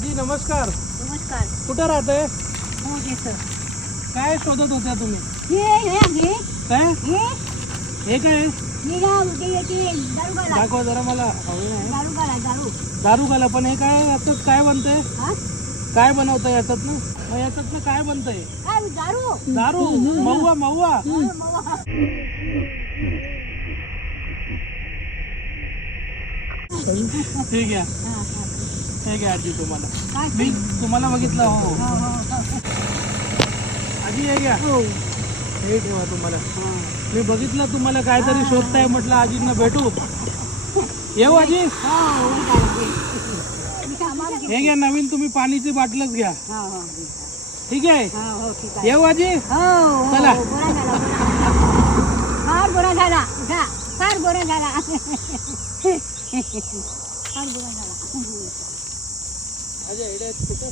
आजी नमस्कार. नमस्कार. कुठं राहते? हो येतं. काय शोधत होत्या तुम्ही? हे काय हे हे काय मी ना ते दारू गाला दाखवा जरा मला हवे नाही. दारू गाला दारू. दारू घाला पण हे काय याच्यात काय बनतंय? हा काय बनवतंय याच्यात ना? मग याच्यात काय बनतंय? काय दारू दारू महुआ महुआ. ठीक आहे. हे घ्या आजी तुम्हाला. मी तुम्हाला बघितलं हो. आजी हे घ्या. हे ठेवा तुम्हाला. मी बघितलं तुम्हाला काहीतरी शोधताय म्हटलं आजींना भेटू. येऊ आजी. हे घ्या नवीन तुम्ही पाणीची बाटलच घ्या. ठीक आहे. येऊ आजी. चला. फार बरा झाला. फार बरा झाला. फार बरा झाला. अजय कुठं